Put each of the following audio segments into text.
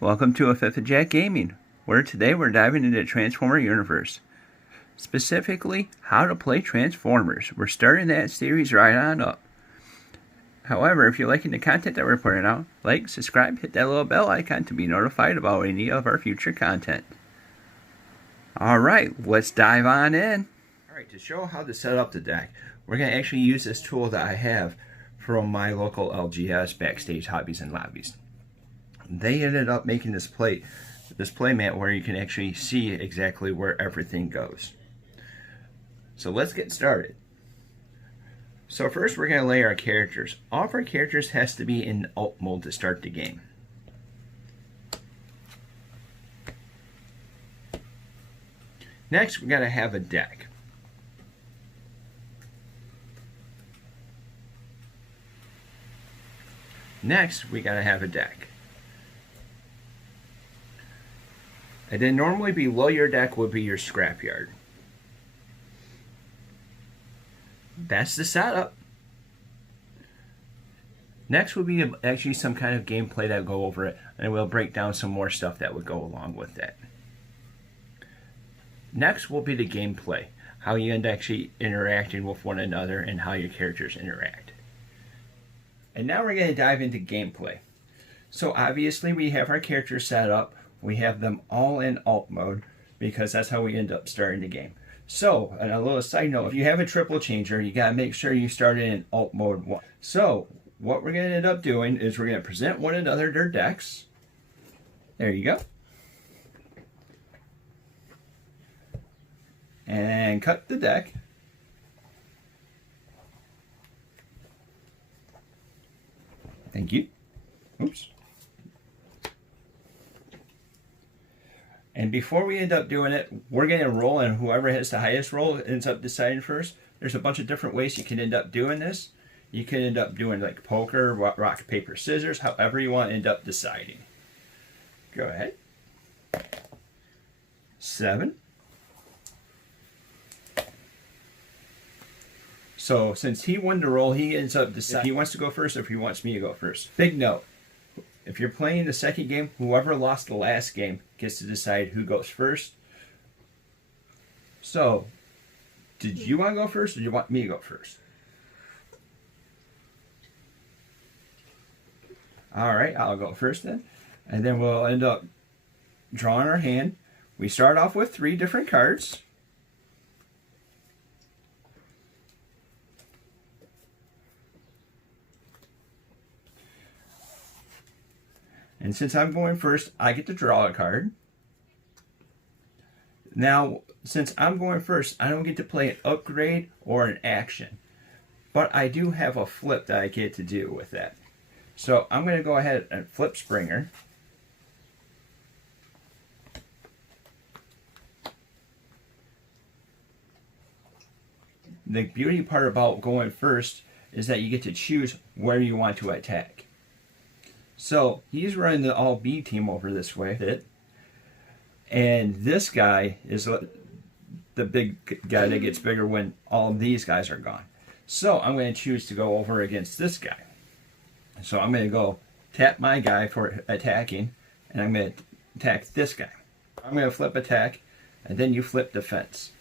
Welcome to A Fifth of Jack Gaming, where today we're diving into the Transformer universe. Specifically, how to play Transformers. We're starting that series right on up. However, if you're liking the content that we're putting out, like, subscribe, hit that little bell icon to be notified about any of our future content. Alright, let's dive on in. Alright, to show how to set up the deck, we're going to actually use this tool that I have from my local LGS Backstage Hobbies and Lobbies. They ended up making this play mat where you can actually see exactly where everything goes. So let's get started. So first we're going to lay our characters. All of our characters has to be in alt mode to start the game. Next we got to have a deck. Next we got to have a deck. And then normally below your deck would be your scrapyard. That's the setup. Next would be actually some kind of gameplay that will go over it, and we'll break down some more stuff that would go along with that. Next will be the gameplay, how you end up actually interacting with one another and how your characters interact. And now we're going to dive into gameplay. So obviously we have our characters set up. We have them all in alt mode because that's how we end up starting the game. So, and a little side note, if you have a triple changer, you got to make sure you start it in alt mode 1. So, what we're going to end up doing is we're going to present one another their decks. There you go. And cut the deck. Thank you. Oops. And before we end up doing it, we're going to roll, and whoever has the highest roll ends up deciding first. There's a bunch of different ways you can end up doing this. You can end up doing like poker, rock, paper, scissors, however you want to end up deciding. Go ahead. 7. So since he won the roll, he ends up deciding if he wants to go first or if he wants me to go first. Big note. If you're playing the second game, whoever lost the last game gets to decide who goes first. So, did you want to go first or do you want me to go first? Alright, I'll go first then. And then we'll end up drawing our hand. We start off with 3 different cards. And since I'm going first, I get to draw a card. Now, since I'm going first, I don't get to play an upgrade or an action. But I do have a flip that I get to do with that. So I'm going to go ahead and flip Springer. The beauty part about going first is that you get to choose where you want to attack. So he's running the all B team over this way. And this guy is the big guy that gets bigger when all of these guys are gone. So I'm going to choose to go over against this guy. So I'm going to go tap my guy for attacking, and I'm going to attack this guy. I'm going to flip attack, and then you flip defense.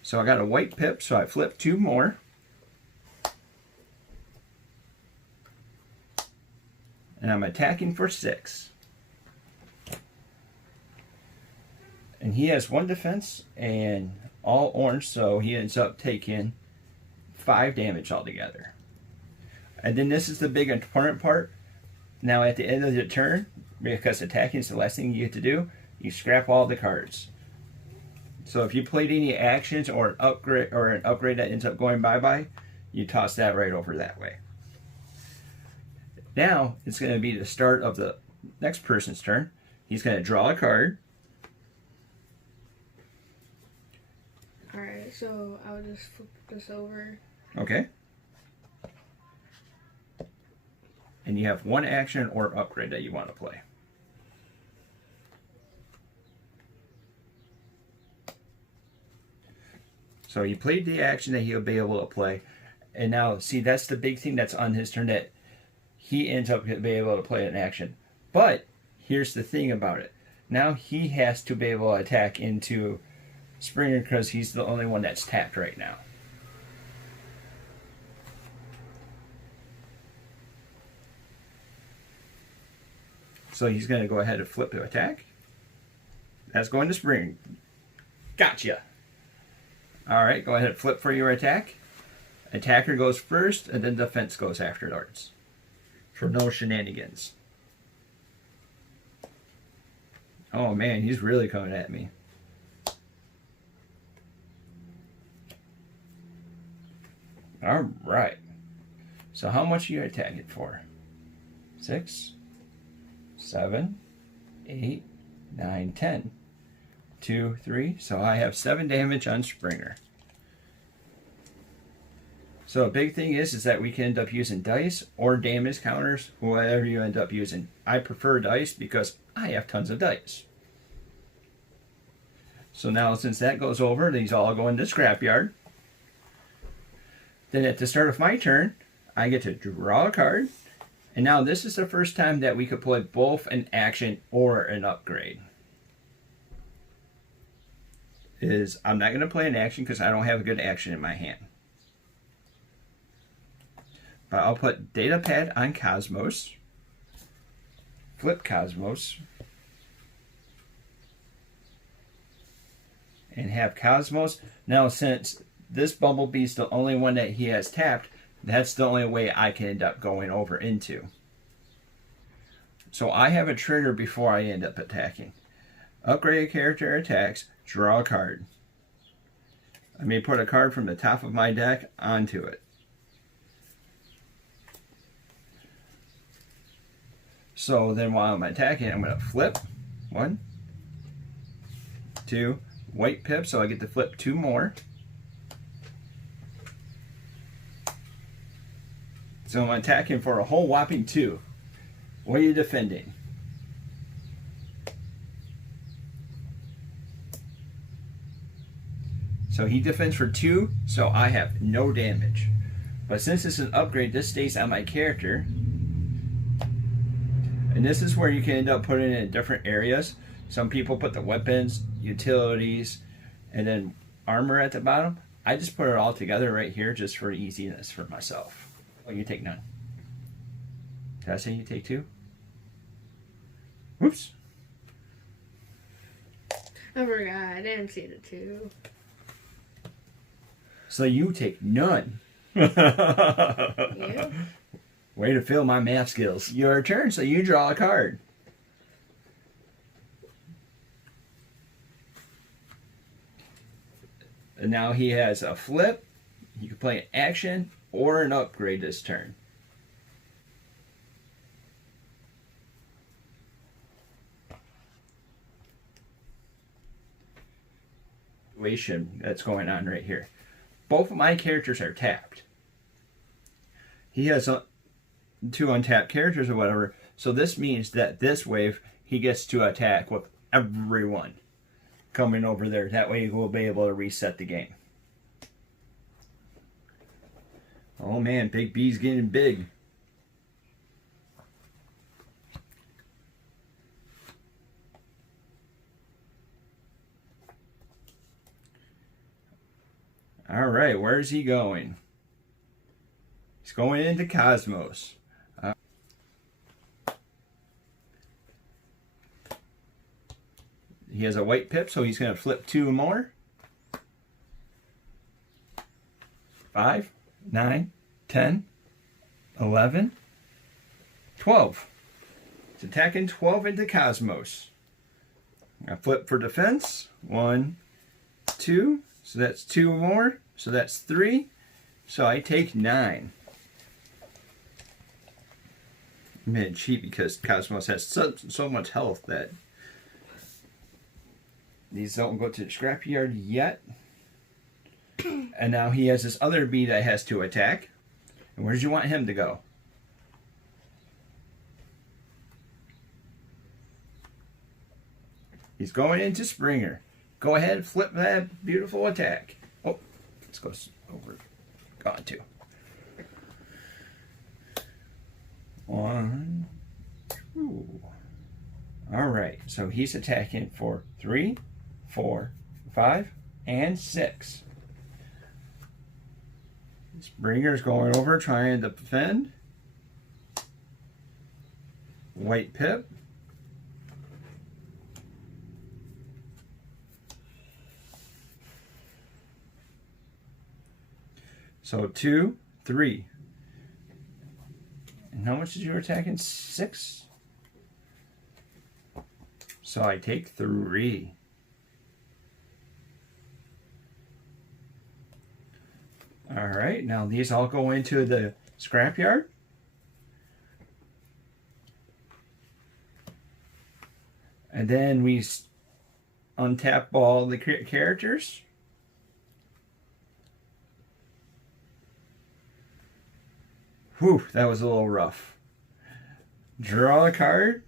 So I got a white pip, so I flip 2 more. And I'm attacking for 6. And he has 1 defense and all orange, so he ends up taking 5 damage altogether. And then this is the big important part. Now at the end of the turn, because attacking is the last thing you get to do, you scrap all the cards. So if you played any actions or an upgrade that ends up going bye-bye, you toss that right over that way. Now, it's going to be the start of the next person's turn. He's going to draw a card. Alright, so I'll just flip this over. Okay. And you have 1 action or upgrade that you want to play. So he played the action that he'll be able to play. And now, see, that's the big thing that's on his turn, that he ends up being able to play an action. But here's the thing about it. Now he has to be able to attack into Springer because he's the only one that's tapped right now. So he's going to go ahead and flip to attack. That's going to Springer. Gotcha. All right, go ahead and flip for your attack. Attacker goes first, and then defense goes afterwards. For no shenanigans. Oh man, he's really coming at me. All right. So how much are you attacking for? 6, 7, 8, 9, 10. 2, 3. So I have 7 damage on Springer. So a big thing is that we can end up using dice or damage counters, whatever you end up using. I prefer dice because I have tons of dice. So now since that goes over, these all go into the scrapyard. Then at the start of my turn, I get to draw a card. And now this is the first time that we could play both an action or an upgrade. I'm not going to play an action because I don't have a good action in my hand. But I'll put Data Pad on Cosmos. Flip Cosmos. And have Cosmos. Now since this Bumblebee's the only one that he has tapped, that's the only way I can end up going over into. So I have a trigger before I end up attacking. Upgrade a character attacks, draw a card. I may put a card from the top of my deck onto it. So then while I'm attacking, I'm going to flip. 1, 2, white pip, so I get to flip 2 more. So I'm attacking for a whole whopping 2. What are you defending? So he defends for 2, so I have no damage. But since it's an upgrade, this stays on my character. And this is where you can end up putting it in different areas. Some people put the weapons, utilities, and then armor at the bottom. I just put it all together right here just for easiness for myself. Oh, you take none. Did I say you take 2? Whoops. I forgot. I didn't see the 2. So you take none. Yeah. Way to fill my math skills. Your turn, so you draw a card. And now he has a flip. You can play an action or an upgrade this turn. Situation that's going on right here. Both of my characters are tapped. He has 2 untapped characters or whatever, so this means that this wave he gets to attack with everyone coming over there. That way we'll be able to reset the game. Oh man, Big B's getting big. All right, where's he going? He's going into Cosmos. He has a white pip, so he's going to flip 2 more. 5, 9, 10, 11, 12. It's attacking 12 into Cosmos. I flip for defense. 1, 2. So that's 2 more. So that's 3. So I take 9. I'm going to cheat because Cosmos has so much health that these don't go to the scrapyard yet. And now he has this other bee that has to attack. And where did you want him to go? He's going into Springer. Go ahead, flip that beautiful attack. Oh, let's go over. Gone too. All right, so he's attacking for 3, 4, 5, and 6. Springer's going over, trying to defend. White Pip. So 2, 3. And how much did you attacking? 6? So I take 3. All right, now these all go into the scrapyard. And then we untap all the characters. Whew, that was a little rough. Draw a card.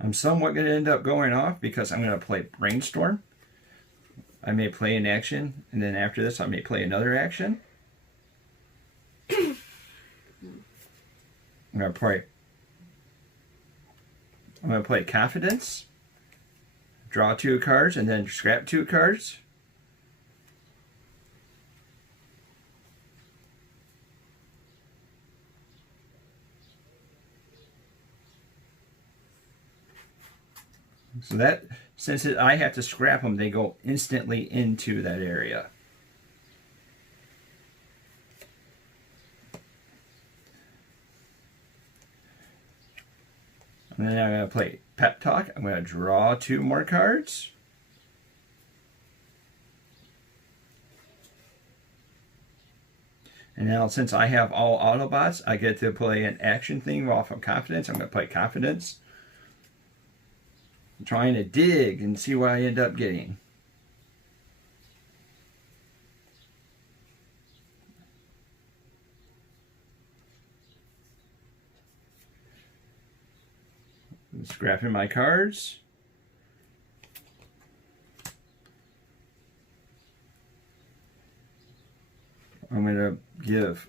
I'm somewhat going to end up going off because I'm going to play Brainstorm. I may play an action, and then after this I may play another action. I'm going to play Confidence, draw 2 cards, and then scrap 2 cards. So that, since I have to scrap them, they go instantly into that area. And then I'm going to play Pep Talk. I'm going to draw 2 more cards. And now, since I have all Autobots, I get to play an action theme off of Confidence. I'm going to play Confidence. I'm trying to dig and see what I end up getting. I'm scrapping my cards. I'm going to give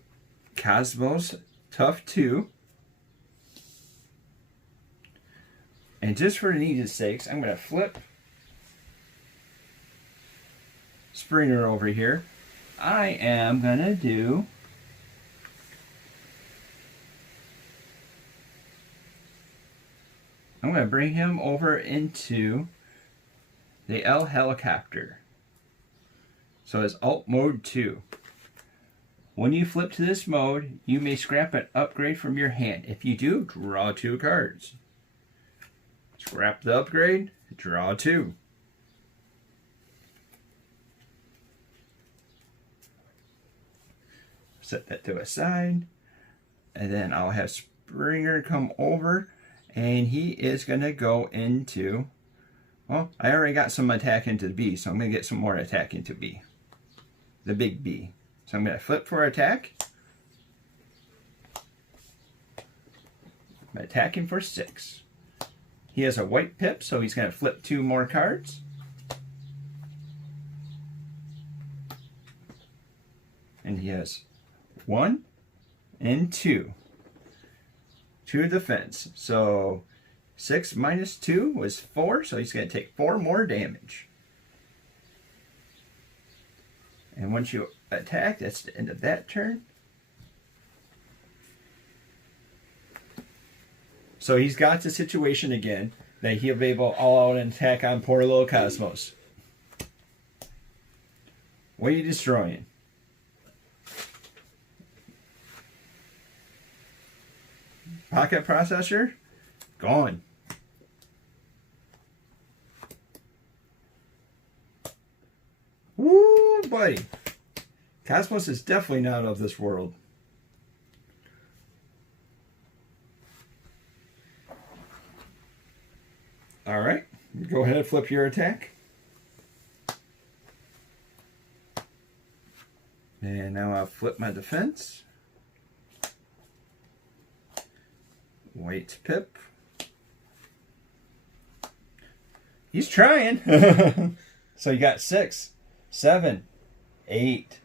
Cosmos Tough 2. And just for neat's sakes, I'm going to flip Springer over here. I am going to do I'm going to bring him over into the L helicopter. So it's Alt Mode 2. When you flip to this mode, you may scrap an upgrade from your hand. If you do, draw 2 cards. Scrap the upgrade, draw 2. Set that to a side. And then I'll have Springer come over. And he is going to go into... Well, I already got some attack into B, so I'm going to get some more attack into B. The big B. So I'm going to flip for attack. I'm attacking for 6. He has a white pip, so he's going to flip 2 more cards. And he has 1 and 2. 2 defense. So 6 minus 2 was 4, so he's going to take 4 more damage. And once you attack, that's the end of that turn. So he's got the situation again that he'll be able to all out and attack on poor little Cosmos. What are you destroying? Pocket processor? Gone. Woo, buddy. Cosmos is definitely not of this world. Alright, go ahead and flip your attack. And now I'll flip my defense. White pip. He's trying. So you got 6. 7, 8.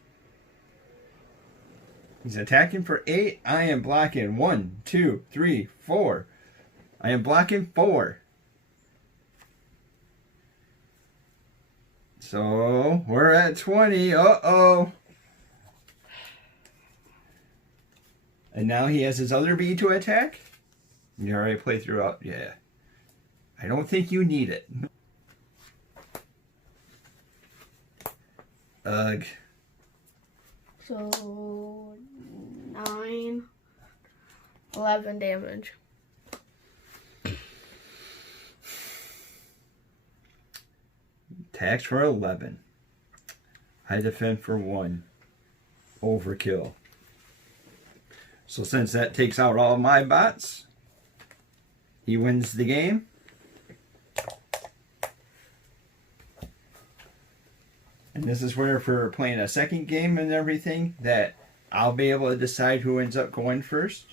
He's attacking for 8. I am blocking 1, 2, 3, 4. I am blocking 4. So we're at 20. Uh-oh. And now he has his other bee to attack? You already played throughout. Yeah. I don't think you need it. Ugh. So 9, 11 damage. Attacks for 11. I defend for 1. Overkill. So since that takes out all of my bots, he wins the game. And this is where, for playing a second game and everything, that I'll be able to decide who ends up going first.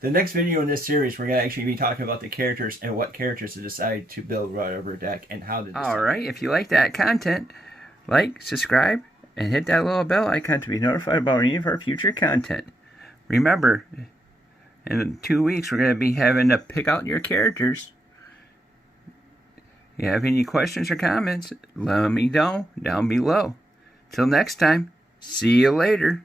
The next video in this series, we're going to actually be talking about the characters and what characters to decide to build whatever deck and how to decide. Alright, if you like that content, like, subscribe, and hit that little bell icon to be notified about any of our future content. Remember, in 2 weeks, we're going to be having to pick out your characters. If you have any questions or comments, let me know down below. Till next time, see you later.